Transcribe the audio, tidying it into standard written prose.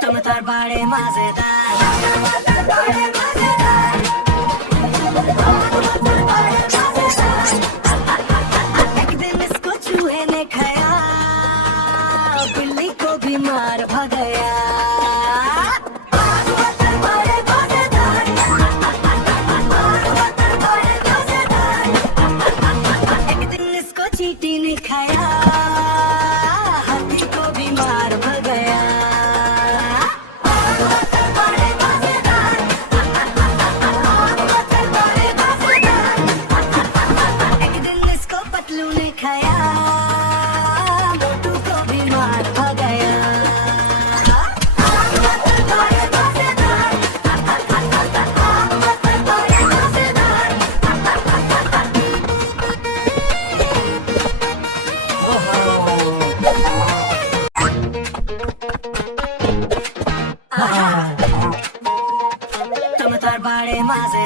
तुम तो बड़े मजेदार। एक दिन इसको चूहे ने खाया, बिल्ली को भी मार भगाया। एक दिन इसको चींटी ने खाया, हाथी को भी मार भगाया। एक दिन इसको पतलू ने खाया, मोटू को भी मार भगाया। तुम तो बड़े मजे